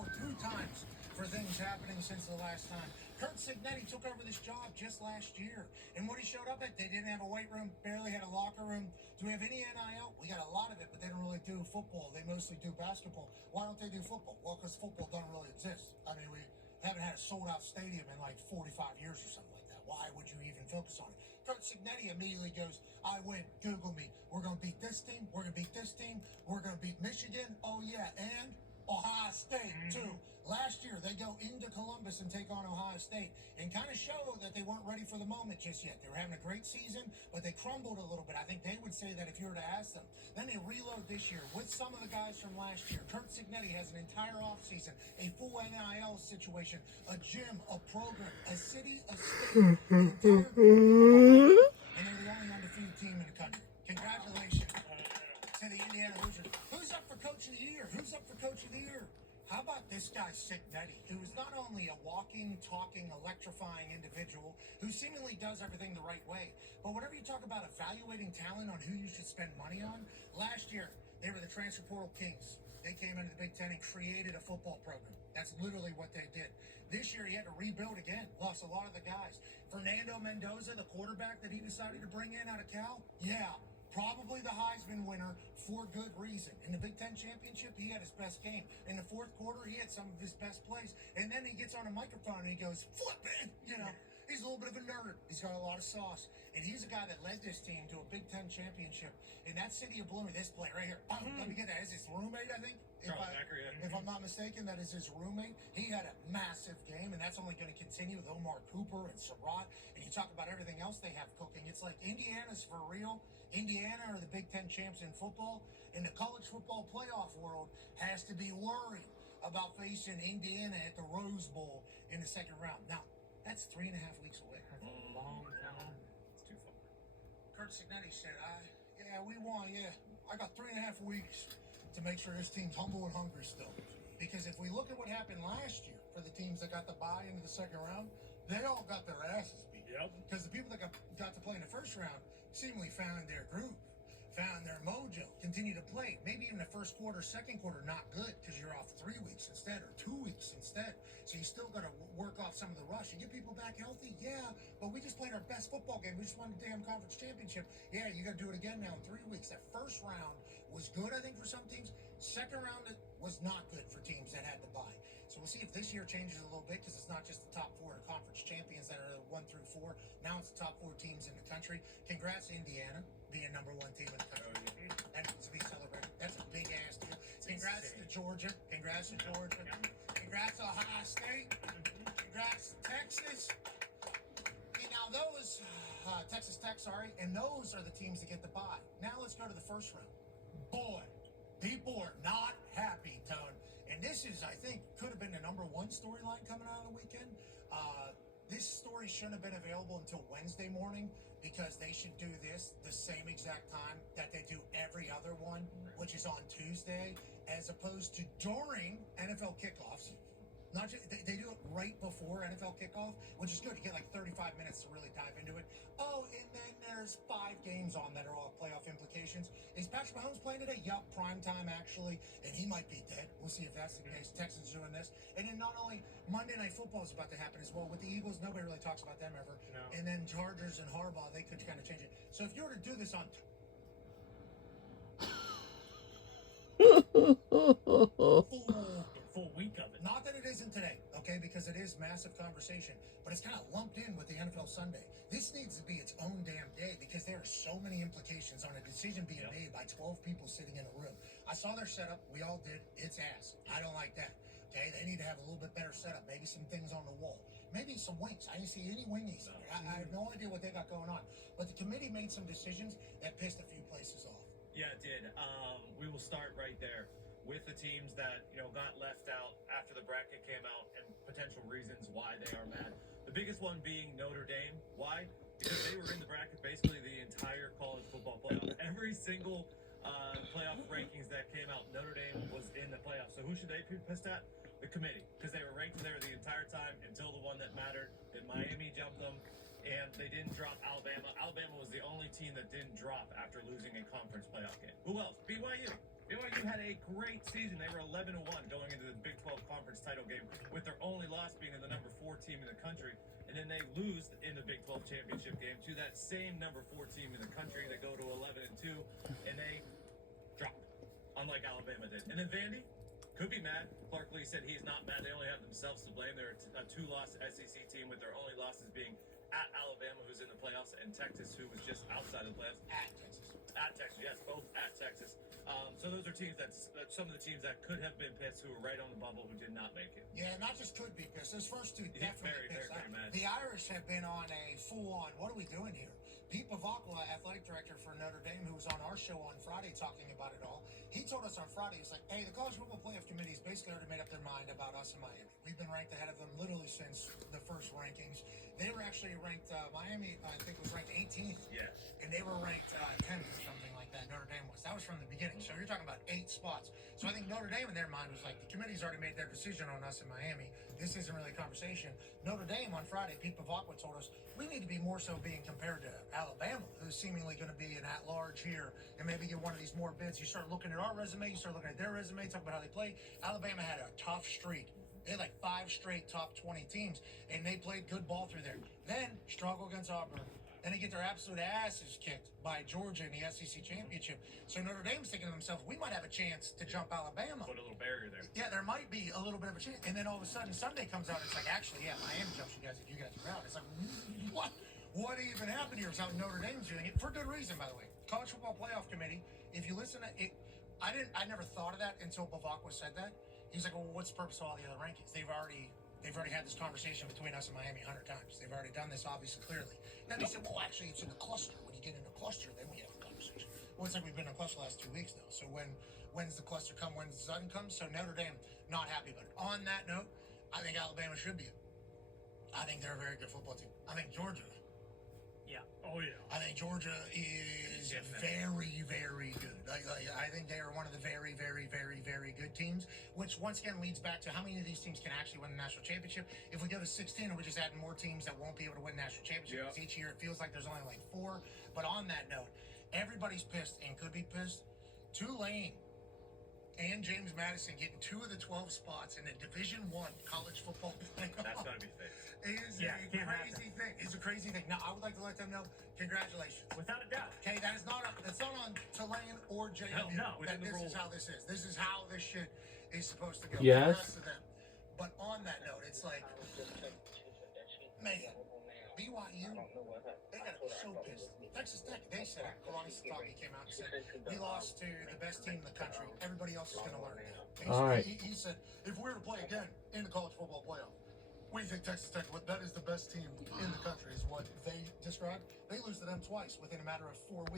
for 2 times for things happening since the last time. Curt Cignetti took over this job just last year. And when he showed up at, they didn't have a weight room, barely had a locker room. Do we have any NIL? We got a lot of it, but they don't really do football. They mostly do basketball. Why don't they do football? Well, because football doesn't really exist. I mean, we haven't had a sold-out stadium in like 45 years or something like that. Why would you even focus on it? Curt Cignetti immediately goes, I win. Google me. We're going to beat this team. We're going to beat this team. We're going to beat Michigan. Oh, yeah. And Ohio State, too. Last year, they go into Columbus and take on Ohio State and kind of show that they weren't ready for the moment just yet. They were having a great season, but they crumbled a little bit. I think they would say that if you were to ask them. Then they reload this year with some of the guys from last year. Curt Cignetti has an entire offseason, a full NIL situation, a gym, a program, a city, a state, an entire group of people, and they're the only undefeated team in the country. Congratulations to the Indiana Hoosiers. Who's up for Coach of the Year? Who's up for Coach of the Year? How about this guy, Cignetti, who is not only a walking, talking, electrifying individual who seemingly does everything the right way, but whenever you talk about evaluating talent on who you should spend money on, last year, they were the transfer portal kings. They came into the Big Ten and created a football program. That's literally what they did. This year, he had to rebuild again. Lost a lot of the guys. Fernando Mendoza, the quarterback that he decided to bring in out of Cal, yeah, probably the Heisman winner for good reason. In the Big Ten Championship, he had his best game. In the fourth quarter, he had some of his best plays. And then he gets on a microphone and he goes, flip it! You know, he's a little bit of a nerd. He's got a lot of sauce. And he's a guy that led this team to a Big Ten Championship. In that city of Blooming, this play right here. Let me get that. Is his roommate, I think? If I'm not mistaken, that is his roommate. He had a massive game, and that's only going to continue with Omar Cooper and Surratt. And you talk about everything else they have cooking. It's like Indiana's for real. Indiana are the Big Ten champs in football. And the college football playoff world has to be worried about facing Indiana at the Rose Bowl in the second round. Now, that's 3.5 weeks away. That's a long time. It's too far. Curt Cignetti said, yeah, we won, yeah. I got 3.5 weeks to make sure this team's humble and hungry still. Because if we look at what happened last year for the teams that got the bye into the second round, they all got their asses beat. Yep. Because the people that got to play in the first round seemingly found their groove, found their mojo, continue to play. Maybe even the first quarter, second quarter, not good because you're off 3 weeks instead or 2 weeks instead. So you still got to work off some of the rush. You get people back healthy? Yeah, but we just played our best football game. We just won the damn conference championship. Yeah, you got to do it again now in 3 weeks. That first round was good, I think, for some teams. Second round was not good for teams that had the bye. So we'll see if this year changes a little bit because it's not just the top 4 conference champions that are 1 through 4. Now it's the top 4 teams in the country. Congrats, Indiana, being #1 team in the country. That needs to be celebrated. That's a big ass deal. Congrats to Georgia. Congrats to Georgia. Congrats to Ohio State. Congrats to Texas. Okay, now those, Texas Tech, sorry, and those are the teams that get the bye. Now let's go to the first round. Boy, people are not happy, Tone. And this is, I think, could have been the #1 storyline coming out of the weekend. This story shouldn't have been available until Wednesday morning because they should do this the same exact time that they do every other one, which is on Tuesday, as opposed to during NFL kickoffs. Not just, they do it right before NFL kickoff, which is good. You get like 35 minutes to really dive into it. Oh, and then there's 5 games on that are all playoff implications. Is Patrick Mahomes playing today? Yup, prime time actually, and he might be dead. We'll see if that's the case. Texans doing this. And then not only Monday Night Football is about to happen as well. With the Eagles, nobody really talks about them ever. No. And then Chargers and Harbaugh, they could kind of change it. So if you were to do this on Full week of it. not that it isn't today, okay, because it is massive conversation, but it's kind of lumped in with the NFL Sunday. This needs to be its own damn day because there are so many implications on a decision being made by 12 people sitting in a room. I saw their setup. We all did. It's ass. I don't like that. Okay, they need to have a little bit better setup. Maybe some things on the wall. Maybe some wings. I didn't see any wingies. I have no idea what they got going on. But the committee made some decisions that pissed a few places off. Yeah, it did. We will start right there with the teams that got left out after the bracket came out and potential reasons why they are mad. The biggest one being Notre Dame. Why? Because they were in the bracket basically the entire college football playoff. Every single playoff rankings that came out, Notre Dame was in the playoffs. So who should they be pissed at? The committee, because they were ranked there the entire time until the one that mattered. Then Miami jumped them, and they didn't drop Alabama. Alabama was the only team that didn't drop after losing a conference playoff game. Who else? BYU. BYU had a great season. They were 11-1 going into the Big 12 conference game, with their only loss being in the number 4 team in the country. And then they lose in the Big 12 championship game to that same number 4 team in the country. They go to 11-2, and they drop, unlike Alabama did. And then Vandy could be mad. Clark Lee said he's not mad. They only have themselves to blame. They're a 2-loss SEC team with their only losses being at Alabama, who's in the playoffs, and Texas, who was just outside of the playoffs. At Texas, yes, both at Texas. So those are teams that's some of the teams that could have been pissed, who were right on the bubble, who did not make it. Yeah, not just could be pissed. Those first two definitely very, pissed. very mad. The Irish have been on a full-on, what are we doing here? Pete Pavakla, athletic director for Notre Dame, who was on our show on Friday talking about it all, he told us on Friday, he's like, hey, the College Football Playoff Committee has basically already made up their mind about us in Miami. We've been ranked ahead of them literally since the first rankings. They were actually ranked, Miami, I think, was ranked 18th. Yeah. And they were ranked 10th or something like that, Notre Dame was. That was from the beginning. So you're talking about 8 spots. So I think Notre Dame in their mind was like, the committee's already made their decision on us in Miami. This isn't really a conversation. Notre Dame on Friday, Pete Pavakwa told us, we need to be more so being compared to Alabama, who's seemingly going to be an at-large here and maybe get one of these more bids. You start looking at our resume, you start looking at their resume, talk about how they play. Alabama had a tough streak. They had like 5 straight top 20 teams, and they played good ball through there. Then struggle against Auburn. Then they get their absolute asses kicked by Georgia in the SEC championship. So Notre Dame's thinking to themselves, we might have a chance to jump Alabama. Put a little barrier there. Yeah, there might be a little bit of a chance. And then all of a sudden, Sunday comes out, and it's like, actually, yeah, Miami jumps you guys if you guys are out. It's like, what? What even happened here? It's how Notre Dame's doing it for good reason, by the way. College Football Playoff Committee. If you listen to it, I never thought of that until Bavakwa said that. He's like, well, what's the purpose of all the other rankings? They've already had this conversation between us and Miami 100 times. They've already done this, obviously, clearly. Then he said, well, actually, it's in a cluster. When you get in a cluster, then we have a conversation. Well, it's like we've been in a cluster the last 2 weeks, though. So when's the cluster come? When's the sun come? So Notre Dame, not happy about it. On that note, I think Alabama should be it. I think they're a very good football team. I think Georgia. Yeah. Oh, yeah. I think Georgia is very, very good. I think they are one of the very, very, very, very good teams, which once again leads back to how many of these teams can actually win a national championship. If we go to 16, we're just adding more teams that won't be able to win national championships. Each year it feels like there's only like 4. But on that note, everybody's pissed and could be pissed. Tulane and James Madison getting 2 of the 12 spots in the Division I college football playoff. That's got to be fake. Is a crazy thing. It's a crazy thing. Now, I would like to let them know, congratulations. Without a doubt. Okay, that's not on Tulane or JMU. No, that this is how this is. This is how this shit is supposed to go. Yes. For the rest of them. But on that note, it's like, man, BYU, they got so pissed. Texas Tech, they said, Kalani Sitake came out and said, we lost to the best team in the country. Everybody else is going to learn now. All right. He said, if we were to play again in the college football playoff, we think Texas Tech, that is the best team in the country, is what they described. They lose to them twice within a matter of 4 weeks.